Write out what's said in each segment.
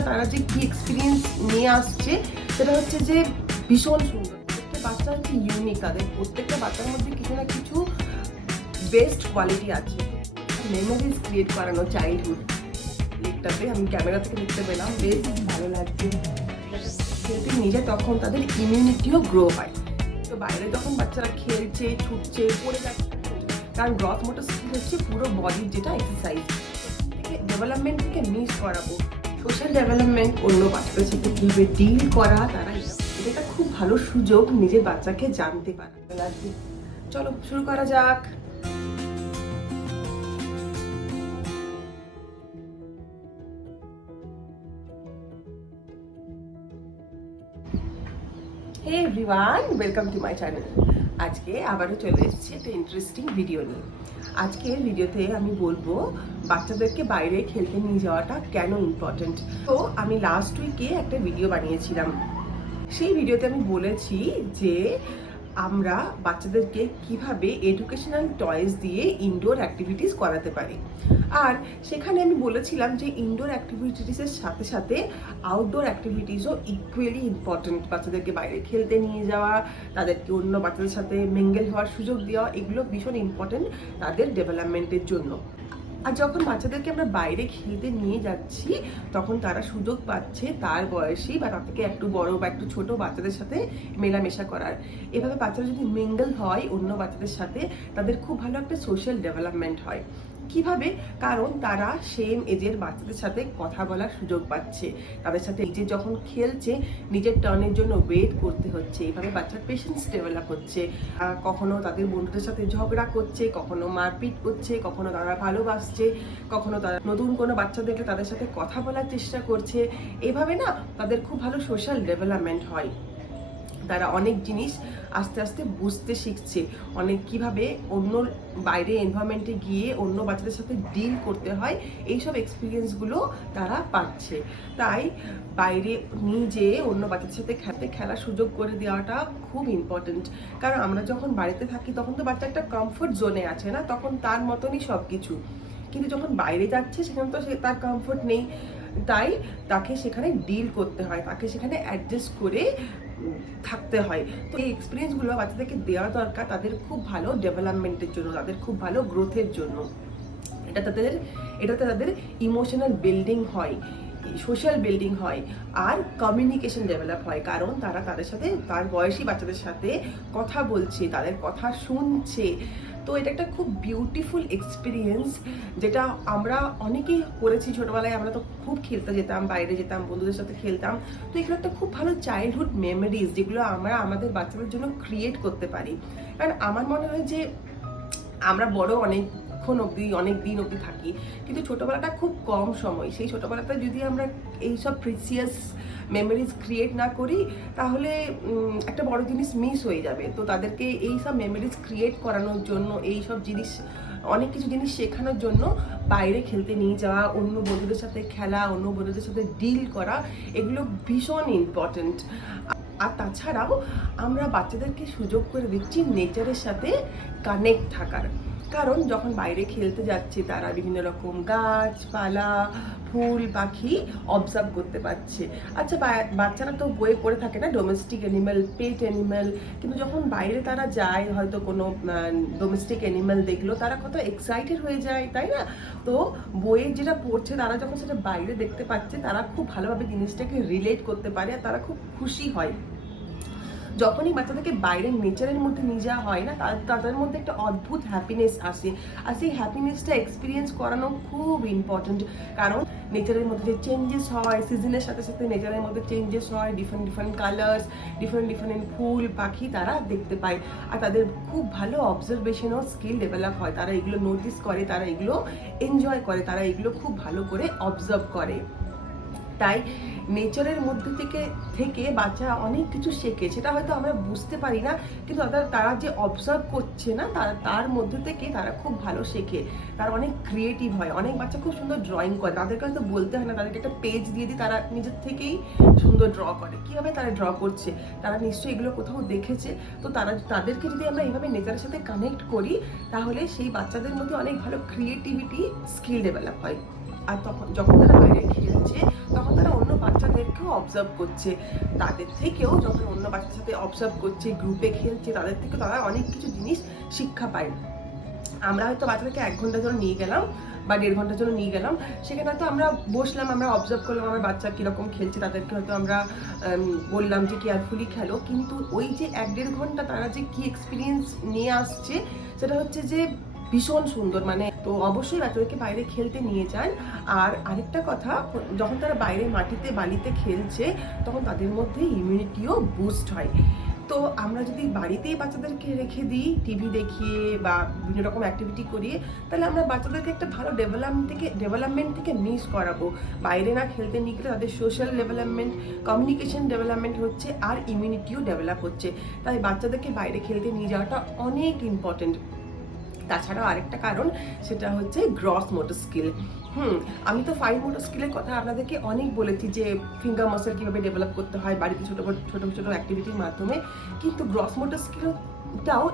বা তারা যে কি এক্সপিরিয়েন্স নিয়ে আসছে সেটা হচ্ছে যে ভীষণ সুন্দর। প্রত্যেকটা বাচ্চা হচ্ছে ইউনিক, তাদের প্রত্যেকটা বাচ্চার মধ্যে কিছু না কিছু বেস্ট কোয়ালিটি আছে। মেমোরিজ ক্রিয়েট করানো চাইল্ডহুড দিকটাতে আমি ক্যামেরা থেকে দেখতে পেলাম, বেশ ভালো লাগছে। খেলতে নিয়ে যায় তখন তাদের ইমিউনিটিও গ্রো হয়। তো বাইরে যখন বাচ্চারা খেলছে, ছুটছে, পড়ে যাচ্ছে, কারণ গ্রথ মোটর স্কিল হচ্ছে পুরো বডির যেটা এক্সারসাইজ থেকে ডেভেলপমেন্ট থেকে মিস করাবো। সোশ্যাল ডেভেলপমেন্ট, অন্য বাচ্চাদের সাথে কীভাবে ডিল করা, তারা এটা একটা খুব ভালো সুযোগ নিজের বাচ্চাকে জানতে পারা। চলো শুরু করা যাক। Hey everyone, welcome to my channel. আজকে আবারও চলে এসেছি একটা ইন্টারেস্টিং ভিডিও নিয়ে। আজকের ভিডিওতে আমি বলবো বাচ্চাদেরকে বাইরে খেলতে নিয়ে যাওয়াটা কেন ইম্পর্টেন্ট। তো আমি লাস্ট উইকে একটা ভিডিও বানিয়েছিলাম, সেই ভিডিওতে আমি বলেছি যে আমরা বাচ্চাদেরকে কিভাবে এডুকেশনাল টয়েস দিয়ে ইনডোর অ্যাক্টিভিটিস করাতে পারি। আর সেখানে আমি বলেছিলাম যে ইনডোর অ্যাক্টিভিটিসের সাথে সাথে আউটডোর অ্যাক্টিভিটিসও ইকুয়ালি ইম্পর্টেন্ট। বাচ্চাদেরকে বাইরে খেলতে নিয়ে যাওয়া, তাদেরকে অন্য বাচ্চাদের সাথে মিঙ্গেল হওয়ার সুযোগ দেওয়া, এগুলো ভীষণ ইম্পর্টেন্ট তাদের ডেভেলপমেন্টের জন্য। আর যখন বাচ্চাদেরকে আমরা বাইরে খেলতে নিয়ে যাচ্ছি তখন তারা সুযোগ পাচ্ছে তার বয়সী বা তার থেকে একটু বড় বা একটু ছোট বাচ্চাদের সাথে মেলামেশা করার। এভাবে বাচ্চারা যদি মিঙ্গল হয় অন্য বাচ্চাদের সাথে, তাদের খুব ভালো একটা সোশ্যাল ডেভেলপমেন্ট হয়। কিভাবে? কারণ তারা সেম এজের বাচ্চাদের সাথে কথা বলার সুযোগ পাচ্ছে, তাদের সাথে নিজে যখন খেলছে নিজের টার্নের জন্য ওয়েট করতে হচ্ছে। এইভাবে বাচ্চার পেশেন্স ডেভেলপ হচ্ছে। কখনো তাদের বন্ধুদের সাথে ঝগড়া করছে, কখনো মারপিট করছে, কখনো তারা ভালোবাসছে, কখনো তারা নতুন কোনো বাচ্চা দেখলে তাদের সাথে কথা বলার চেষ্টা করছে। এভাবে না তাদের খুব ভালো সোশ্যাল ডেভেলপমেন্ট হয়। তারা অনেক জিনিস আস্তে আস্তে বুঝতে শিখছে, অনেক কিভাবে অন্য বাইরে এনভায়রনমেন্টে গিয়ে অন্য বাচ্চাদের সাথে ডিল করতে হয়, এইসব এক্সপিরিয়েন্সগুলো তারা পাচ্ছে। তাই বাইরে নিয়ে যেয়ে অন্য বাচ্চাদের সাথে খেলার সুযোগ করে দেওয়াটা খুব ইম্পর্টেন্ট। কারণ আমরা যখন বাড়িতে থাকি তখন তো বাচ্চা একটা কমফোর্ট জোনে আছে না, তখন তার মতনই সব কিছু। কিন্তু যখন বাইরে যাচ্ছে সেখানে তো তার কমফোর্ট নেই, তাই তাকে সেখানে ডিল করতে হয়, তাকে সেখানে অ্যাডজাস্ট করে থাকতে হয়। তো এই এক্সপিরিয়েন্সগুলো বাচ্চাদেরকে দেওয়া দরকার তাদের খুব ভালো ডেভেলপমেন্টের জন্য, তাদের খুব ভালো গ্রোথের জন্য। এটাতে তাদের ইমোশনাল বিল্ডিং হয়, সোশ্যাল বিল্ডিং হয়, আর কমিউনিকেশন ডেভেলপ হয়। কারণ তারা তাদের সাথে, তার বয়সী বাচ্চাদের সাথে কথা বলছে, তাদের কথা শুনছে। তো এটা একটা খুব বিউটিফুল এক্সপিরিয়েন্স, যেটা আমরা অনেকেই করেছি ছোটবেলায়। আমরা তো খুব খেলতে যেতাম, বাইরে যেতাম, বন্ধুদের সাথে খেলতাম। তো এগুলো একটা খুব ভালো চাইল্ডহুড মেমোরিজ, যেগুলো আমরা আমাদের বাচ্চাদের জন্য ক্রিয়েট করতে পারি। কারণ আমার মনে হয় যে আমরা বড় অনেকক্ষণ অবধি, অনেক দিন অবধি থাকি, কিন্তু ছোটোবেলাটা খুব কম সময়। সেই ছোটোবেলাটা যদি আমরা এইসব প্রিসিয়াস মেমোরিজ ক্রিয়েট না করি তাহলে একটা বড় জিনিস মিস হয়ে যাবে। তো তাদেরকে এই সব মেমোরিজ ক্রিয়েট করানোর জন্য, এই সব জিনিস, অনেক কিছু জিনিস শেখানোর জন্য বাইরে খেলতে নিয়ে যাওয়া, অন্য বন্ধুদের সাথে খেলা, অন্য বন্ধুদের সাথে ডিল করা, এগুলো ভীষণ ইম্পর্টেন্ট। আর তাছাড়াও আমরা বাচ্চাদেরকে সুযোগ করে দিচ্ছি নেচারের সাথে কানেক্ট থাকার। কারণ যখন বাইরে খেলতে যাচ্ছে তারা বিভিন্ন রকম গাছপালা, ফুল, পাখি অবজার্ভ করতে পারছে। আচ্ছা, বাচ্চারা তো বইয়ে পড়ে থাকে না ডোমেস্টিক অ্যানিম্যাল, পেট অ্যানিম্যাল, কিন্তু যখন বাইরে তারা যায়, হয়তো কোনো ডোমেস্টিক অ্যানিম্যাল দেখলো, তারা কত এক্সাইটেড হয়ে যায়, তাই না? তো বইয়ে যেটা পড়ছে তারা যখন সেটা বাইরে দেখতে পাচ্ছে, তারা খুব ভালোভাবে জিনিসটাকে রিলেট করতে পারে আর তারা খুব খুশি হয়। যখনই বাচ্চাদেরকে বাইরের নেচারের মধ্যে নিয়ে যাওয়া হয় না, তাদের মধ্যে একটা অদ্ভুত হ্যাপিনেস আসে। আর সেই হ্যাপিনেসটা এক্সপিরিয়েন্স করানো খুব ইম্পর্টেন্ট। কারণ নেচারের মধ্যে যে চেঞ্জেস হয়, সিজনের সাথে সাথে নেচারের মধ্যে চেঞ্জেস হয়, ডিফারেন্ট ডিফারেন্ট কালার্স, ডিফারেন্ট ফুল, পাখি তারা দেখতে পায়। আর তাদের খুব ভালো অবজারভেশনও স্কিল ডেভেলপ হয়। তারা এগুলো নোটিস করে, তারা এগুলো এনজয় করে, তারা এগুলো খুব ভালো করে অবজার্ভ করে। তাই নেচারের মধ্যে থেকে বাচ্চারা অনেক কিছু শেখে, সেটা হয়তো আমরা বুঝতে পারি না, কিন্তু তারা যে অবজার্ভ করছে না, তার মধ্যে থেকে তারা খুব ভালো শেখে, তারা অনেক ক্রিয়েটিভ হয়। অনেক বাচ্চা খুব সুন্দর ড্রয়িং করে, তাদেরকে হয়তো বলতে হয় না, তাদেরকে একটা পেজ দিয়ে দিই, তারা নিজের থেকেই সুন্দর ড্র করে। কীভাবে তারা ড্র করছে, তারা নিশ্চয়ই এগুলো কোথাও দেখেছে। তো তাদেরকে যদি আমরা এইভাবে নেচারের সাথে কানেক্ট করি, তাহলে সেই বাচ্চাদের মধ্যে অনেক ভালো ক্রিয়েটিভিটি স্কিল ডেভেলপ হয়। আর যখন তারা বাইরে খেলছে তখন তারা অন্য বাচ্চাদেরকেও অবজার্ভ করছে, তাদের থেকেও যখন অন্য বাচ্চার সাথে অবজার্ভ করছে, গ্রুপে খেলছে, তাদের থেকে তারা অনেক কিছু জিনিস শিক্ষা পায়। আমরা হয়তো বাচ্চাদেরকে 1 ঘন্টার জন্য নিয়ে গেলাম বা 1.5 ঘন্টার জন্য নিয়ে গেলাম, সেখানে হয়তো আমরা বসলাম, আমরা অবজার্ভ করলাম আমার বাচ্চা কীরকম খেলছে, তাদেরকে হয়তো আমরা বললাম যে কেয়ারফুলি খেলো, কিন্তু ওই যে 1-1.5 ঘন্টা তারা যে কী এক্সপিরিয়েন্স নিয়ে আসছে সেটা হচ্ছে যে ভীষণ সুন্দর। মানে তো অবশ্যই বাচ্চাদেরকে বাইরে খেলতে নিয়ে যান। আর আরেকটা কথা, যখন তারা বাইরে মাটিতে বালিতে খেলছে তখন তাদের মধ্যে ইমিউনিটিও বুস্ট হয়। তো আমরা যদি বাড়িতেই বাচ্চাদেরকে রেখে দিই টিভি দেখিয়ে বা বিভিন্ন রকম অ্যাক্টিভিটি করিয়ে, তাহলে আমরা বাচ্চাদেরকে একটা ভালো ডেভেলপমেন্ট থেকে মিস করাবো। বাইরে না খেলতে নিয়ে গেলে তাদের সোশ্যাল ডেভেলপমেন্ট, কমিউনিকেশন ডেভেলপমেন্ট হচ্ছে আর ইমিউনিটিও ডেভেলপ হচ্ছে। তাই বাচ্চাদেরকে বাইরে খেলতে নিয়ে যাওয়াটা অনেক ইম্পর্টেন্ট। তাছাড়াও আরেকটা কারণ, সেটা হচ্ছে গ্রস মোটর স্কিল। আমি তো ফাইন মোটর স্কিলের কথা আপনাদেরকে অনেক বলেছি যে ফিঙ্গার মাসল কীভাবে ডেভেলপ করতে হয় বাড়িতে ছোটো ছোটো অ্যাক্টিভিটির মাধ্যমে, কিন্তু গ্রস মোটর স্কিলটাও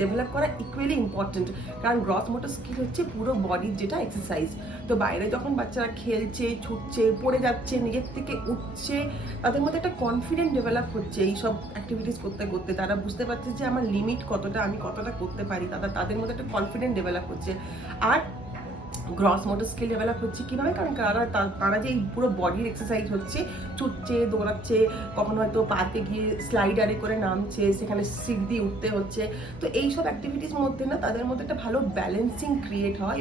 ডেভেলপ করা ইকুয়ালি ইম্পর্টেন্ট। কারণ গ্রস মোটর স্কিল হচ্ছে পুরো বডির যেটা এক্সারসাইজ। তো বাইরে যখন বাচ্চারা খেলছে, ছুটছে, পড়ে যাচ্ছে, নিজের থেকে উঠছে, তাদের মধ্যে একটা কনফিডেন্ট ডেভেলপ হচ্ছে। এইসব অ্যাক্টিভিটিস করতে করতে তারা বুঝতে পারছে যে আমার লিমিট কতটা, আমি কতটা করতে পারি, তাদের মধ্যে একটা কনফিডেন্ট ডেভেলপ হচ্ছে। আর গ্রস মোটর স্কিল ডেভেলপ হচ্ছে কীভাবে, কারণ তারা যে পুরো বডির এক্সারসাইজ হচ্ছে, ছুটছে, দৌড়াচ্ছে, কখনো হয়তো পার্কে গিয়ে স্লাইডারে করে নামছে, সেখানে সিট দিয়ে উঠতে হচ্ছে। তো এইসব অ্যাক্টিভিটির মধ্যে না তাদের মধ্যে একটা ভালো ব্যালেন্সিং ক্রিয়েট হয়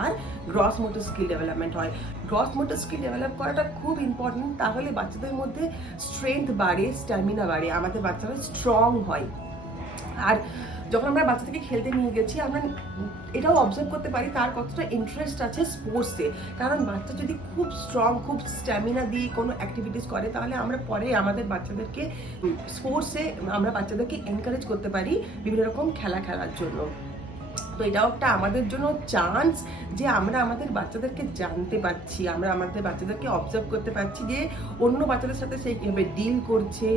আর গ্রস মোটর স্কিল ডেভেলপমেন্ট হয়। গ্রস মোটর স্কিল ডেভেলপ করাটা খুব ইম্পর্টেন্ট, তাহলে বাচ্চাদের মধ্যে স্ট্রেংথ বাড়ে, স্ট্যামিনা বাড়ে, আমাদের বাচ্চারা স্ট্রং হয়। আর যখন আমরা বাচ্চাদেরকে খেলতে নিয়ে গেছি, আমরা এটাও অবজার্ভ করতে পারি তার কতটা ইন্টারেস্ট আছে স্পোর্টসে। কারণ বাচ্চা যদি খুব স্ট্রং, খুব স্ট্যামিনা দিয়ে কোনো অ্যাক্টিভিটিস করে, তাহলে আমরা পরে আমাদের বাচ্চাদেরকে স্পোর্টসে আমরা বাচ্চাদেরকে এনকারেজ করতে পারি বিভিন্ন রকম খেলা খেলার জন্য। তো এটাও একটা আমাদের জন্য চান্স যে আমরা আমাদের বাচ্চাদেরকে জানতে পারছি, আমরা আমাদের বাচ্চাদেরকে অবজার্ভ করতে পারছি যে অন্য বাচ্চাদের সাথে সে কীভাবে ডিল করছে,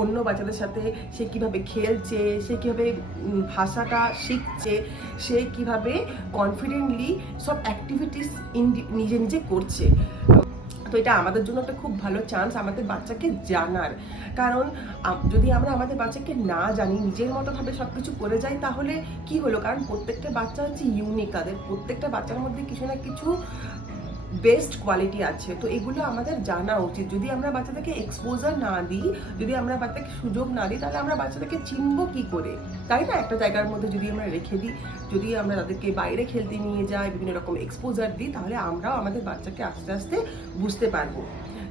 অন্য বাচ্চাদের সাথে সে কীভাবে খেলছে, সে কীভাবে ভাষাটা শিখছে, সে কীভাবে কনফিডেন্টলি সব অ্যাক্টিভিটিস নিজে নিজে করছে। তো এটা আমাদের জন্য একটা খুব ভালো চান্স আমাদের বাচ্চাকে জানার। কারণ যদি আমরা আমাদের বাচ্চাকে না জানি, নিজের মতোভাবে সব কিছু করে যাই, তাহলে কি হলো, কারণ প্রত্যেকটা বাচ্চা হচ্ছে ইউনিক, তাদের প্রত্যেকটা বাচ্চার মধ্যে কিছু না কিছু বেস্ট কোয়ালিটি আছে। তো এগুলো আমাদের জানা উচিত। যদি আমরা বাচ্চাদেরকে এক্সপোজার না দিই, যদি আমরা বাচ্চাকে সুযোগ না দিই, তাহলে আমরা বাচ্চাদেরকে চিনবো কি করে, তাই না? একটা জায়গার মধ্যে যদি আমরা রেখে দিই, যদি আমরা তাদেরকে বাইরে খেলতে নিয়ে যাই, বিভিন্ন রকম এক্সপোজার দিই, তাহলে আমরাও আমাদের বাচ্চাকে আস্তে আস্তে বুঝতে পারবো।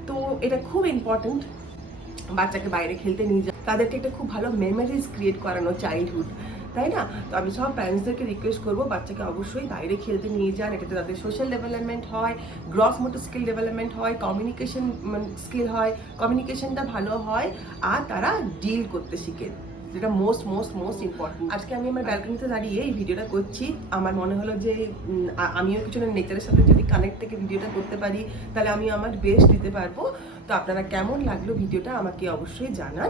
তো এটা খুব ইম্পর্টেন্ট, বাচ্চাকে বাইরে খেলতে নিয়ে যাওয়া, তাদেরকে একটা খুব ভালো মেমোরিজ ক্রিয়েট করানো চাইল্ডহুড, তাই না? তো আমি সব প্যারেন্টসদেরকে রিকোয়েস্ট করবো বাচ্চাকে অবশ্যই বাইরে খেলতে নিয়ে যান। এটাতে তাদের সোশ্যাল ডেভেলপমেন্ট হয়, গ্রস মোটর স্কিল ডেভেলপমেন্ট হয়, কমিউনিকেশন স্কিল হয়, কমিউনিকেশনটা ভালো হয়, আর তারা ডিল করতে শিখে, যেটা মোস্ট ইম্পর্টেন্ট। আজকে আমি আমার ব্যালকনিতে দাঁড়িয়ে এই ভিডিওটা করছি। আমার মনে হলো যে আমিও কিছু নেচারের সাথে যদি কানেক্ট থেকে ভিডিওটা করতে পারি, তাহলে আমি আমার বেস্ট দিতে পারবো। তো আপনারা কেমন লাগলো ভিডিওটা আমাকে অবশ্যই জানান।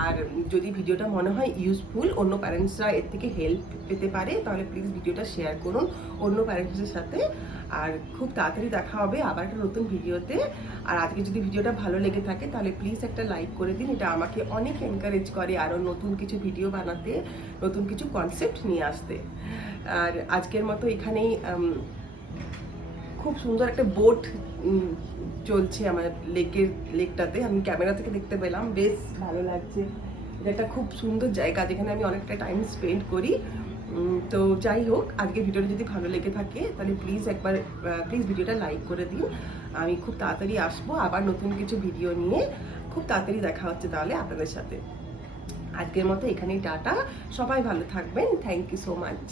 আর যদি ভিডিওটা মনে হয় ইউজফুল, অন্য প্যারেন্টসরা এর থেকে হেল্প পেতে পারে, তাহলে প্লিজ ভিডিওটা শেয়ার করুন অন্য প্যারেন্টসদের সাথে। আর খুব তাড়াতাড়ি দেখা হবে আবার একটা নতুন ভিডিওতে। আর আজকে যদি ভিডিওটা ভালো লেগে থাকে, তাহলে প্লিজ একটা লাইক করে দিন, এটা আমাকে অনেক এনকারেজ করে আরও নতুন কিছু ভিডিও বানাতে, নতুন কিছু কনসেপ্ট নিয়ে আসতে। আর আজকের মতো এখানেই খুব সুন্দর একটা বোট চলছে আমার লেকটাতে, আমি ক্যামেরা থেকে দেখতে পেলাম, বেশ ভালো লাগছে। এটা একটা খুব সুন্দর জায়গা যেখানে আমি অনেকটা টাইম স্পেন্ড করি। তো যাই হোক, আজকে ভিডিওটা যদি ভালো লেগে থাকে, তাহলে প্লিজ ভিডিওটা লাইক করে দিন। আমি খুব তাড়াতাড়ি আসবো আবার নতুন কিছু ভিডিও নিয়ে, খুব তাড়াতাড়ি দেখা হচ্ছে তাহলে আপনাদের সাথে। আজকের মতো এখানেই টাটা, সবাই ভালো থাকবেন, থ্যাংক ইউ সো মাচ।